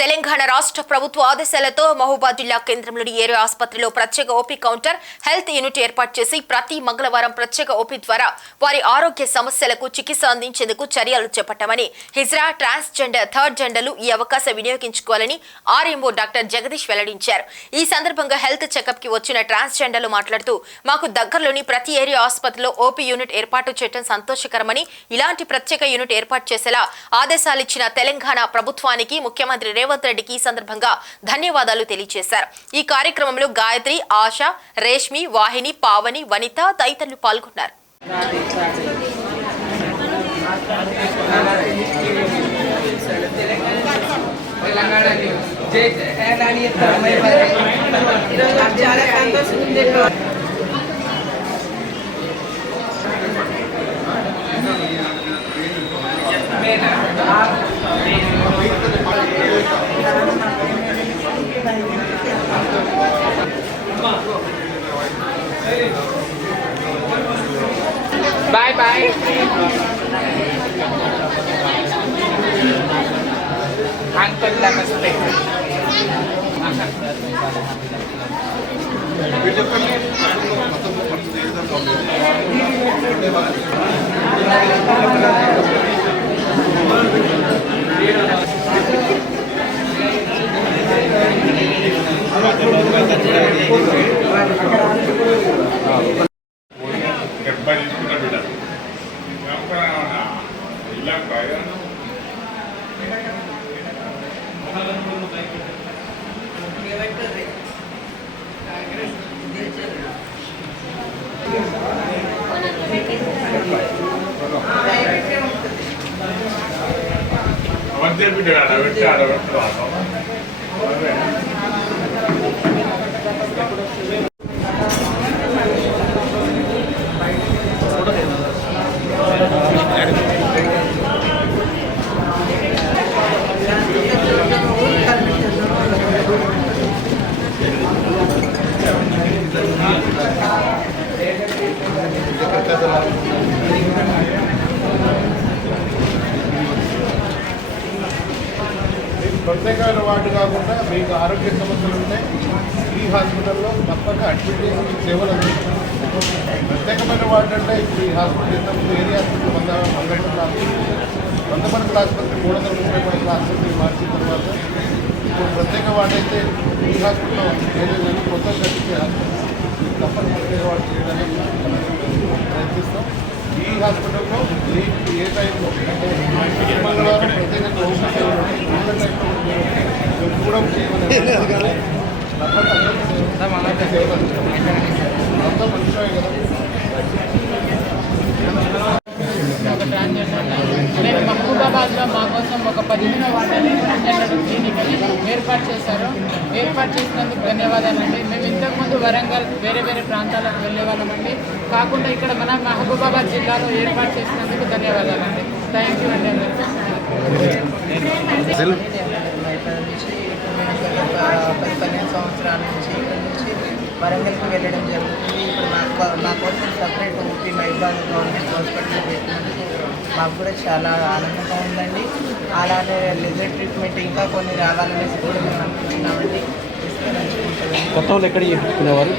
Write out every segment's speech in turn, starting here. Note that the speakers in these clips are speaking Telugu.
తెలంగాణ రాష్ట్ర ప్రభుత్వ ఆదేశాలతో మహబూబాద్ జిల్లా కేంద్రంలోని ఏరియా ఆసుపత్రిలో ప్రత్యేక ఓపీ కౌంటర్ హెల్త్ యూనిట్ ఏర్పాటు చేసి ప్రతి మంగళవారం ప్రత్యేక ఓపీ ద్వారా వారి ఆరోగ్య సమస్యలకు చికిత్స అందించేందుకు చర్యలు చేపట్టామని హిజ్రా ట్రాన్స్జెండర్ థర్డ్ జెండర్లు ఈ అవకాశం వినియోగించుకోవాలని ఆర్ఎంఓ డాక్టర్ జగదీష్ వెల్లడించారు. ఈ సందర్భంగా హెల్త్ చెకప్కి వచ్చిన ట్రాన్స్జెండర్లు మాట్లాడుతూ మాకు దగ్గరలోని ప్రతి ఏరియా ఆసుపత్రిలో ఓపీ యూనిట్ ఏర్పాటు చేయడం సంతోషకరమని ఇలాంటి ప్రత్యేక యూనిట్ ఏర్పాటు చేసేలా ఆదేశాలిచ్చిన తెలంగాణ ప్రభుత్వానికి ముఖ్యమంత్రి రేవంత్ రెడ్డికి ఈ సందర్భంగా ధన్యవాదాలు తెలియజేశారు. ఈ కార్యక్రమంలో గాయత్రి ఆశ రేష్మి వాహిని పావని వనిత తదితరులు పాల్గొన్నారు. తెలంగాణ అంకుల్ నమస్తే డెబ్బై తీసుకున్న బిడ్డ ఇలా ప్రయాణం అవంతే బిడ్డ ఆడబెట్టి ఆడబెట్టి రాసాం ప్రత్యేకమైన వార్డు కాకుండా మీకు ఆరోగ్య సమస్యలు ఉన్నాయి ఈ హాస్పిటల్లో తప్పక అడ్మిట్ చేసి మీకు సేవలు అందిస్తాం ప్రత్యేకమైన వార్డు అంటే ఇప్పుడు ఈ హాస్పిటల్ ఇంతకుముందు ఏరియా హాస్పిటల్ వంద మంగళ వంద మనకుల ఆసుపత్రి మూడు వందల ముప్పై పైసల ఆసుపత్రి మార్చిన తర్వాత. ఇప్పుడు ప్రత్యేక వార్డు అయితే ఈ హాస్పిటల్లో ఏదైనా కొత్త కట్టించే హాస్పిటల్ తప్పక ప్రత్యేక వార్డు చేయడానికి ప్రయత్నిస్తాం ఈ హాస్పిటల్లో ఏ ఏ టైంలో మంగళవారం ప్రత్యేకంగా చేయమని అందరికీ సేవలు. అంతా మంచిగా కదా. ట్రాన్స్జెండర్ నేను మహబూబాబాద్లో మా కోసం ఒక పదిహేను వార్డుని ట్రాన్స్జెండర్ క్లినిక్ అని ఏర్పాటు చేశారు. ఏర్పాటు చేసినందుకు ధన్యవాదాలండి మేము ఇంతకుముందు వరంగల్ వేరే వేరే ప్రాంతాలకు వెళ్ళే వాళ్ళమండి కాకుండా ఇక్కడ మన మహబూబాబాద్ జిల్లాలో ఏర్పాటు చేసినందుకు ధన్యవాదాలండి థ్యాంక్ యూ అండి పది పన్నెండు సంవత్సరాల నుంచి ఇక్కడ నుంచి వరంగల్కి వెళ్ళడం జరుగుతుంది. ఇప్పుడు నాకు నా కోసం సపరేట్ ఊపీ మైబాద్ గవర్నమెంట్ హాస్పిటల్ పెట్టినందుకు మాకు కూడా చాలా ఆనందంగా ఉందండి. అలానే లెజర్ ట్రీట్మెంట్ ఇంకా కొన్ని రావాలనేసి కూడా మేము అనుకుంటున్నామండి వాళ్ళు ఎక్కడ చేయించుకునేవారు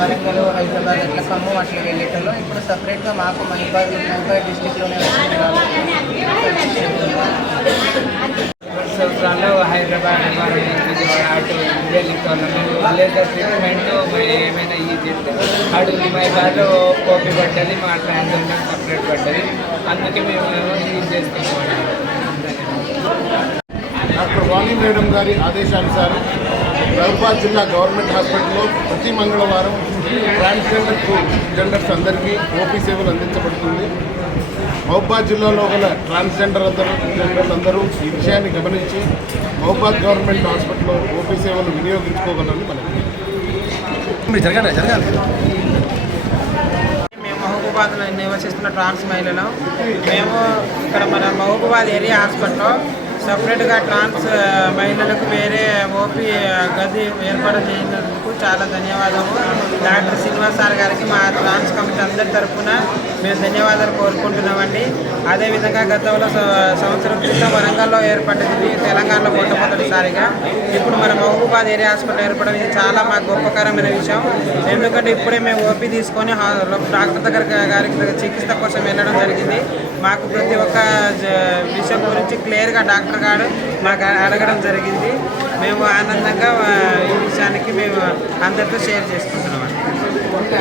వరంగల్ హైదరాబాద్ అట్లా ఖమ్మం అట్లా వెళ్ళేటోళ్ళు. ఇప్పుడు సపరేట్గా మాకు మహిబాద్ మహిబాద్ డిస్టిక్లోనే వచ్చింది. సంవత్సరాలు హైదరాబాద్ అటు వెళ్ళిపోతున్నాము లేదా ట్రీట్మెంట్ మరి ఏమైనా ఈ చెప్తే అటు మహిబాద్లో కోపి పడ్డది మా ట్రాన్స్జెండర్ సపరేట్ పడ్డది అందుకే మేము ఇది చేస్తున్నాం డాక్టర్ వాణి మేడం గారి ఆదేశానుసారం మహబూబాద్ జిల్లా గవర్నమెంట్ హాస్పిటల్లో ప్రతి మంగళవారం ట్రాన్స్జెండర్ టు జెండర్స్ అందరికీ ఓపీ సేవలు అందించబడుతుంది. మహబూబాద్ జిల్లాలో గల ట్రాన్స్జెండర్ అందరూ అందరూ ఈ విషయాన్ని గమనించి మహబూబాద్ గవర్నమెంట్ హాస్పిటల్లో ఓపీ సేవలు వినియోగించుకోగలని మనకి జరగాలి జరగాలి. మేము మహబూబాద్లో నివసిస్తున్న ట్రాన్స్ మహిళలు. మేము ఇక్కడ మన మహబూబాద్ ఏరియా హాస్పిటల్లో సపరేట్గా ట్రాన్స్ మహిళలకు వేరే ఓపీ గది ఏర్పాటు చేసినందుకు చాలా ధన్యవాదాలు డాక్టర్ శ్రీనివాస్ సార్ గారికి మా ట్రాన్స్ కమిటీ అందరి తరఫున మేము ధన్యవాదాలు కోరుకుంటున్నామండి. అదేవిధంగా గతంలో స- సంవత్సరం క్రితం వరంగల్లో ఏర్పడింది తెలంగాణలో మొట్టమొదటిసారిగా. ఇప్పుడు మన మహబూబాద్ ఏరియా హాస్పిటల్ ఏర్పడడం ఇది చాలా మాకు గొప్పకరమైన విషయం. ఎందుకంటే ఇప్పుడే మేము ఓపీ తీసుకొని డాక్టర్ దగ్గర గారికి చికిత్స కోసం వెళ్ళడం జరిగింది. మాకు ప్రతి ఒక్క జ- విషయం గురించి క్లియర్గా డాక్టర్ గారు మాకు అడగడం జరిగింది. మేము ఆనందంగా ఈ విషయానికి మేము అందరితో షేర్ చేసుకుంటున్నాం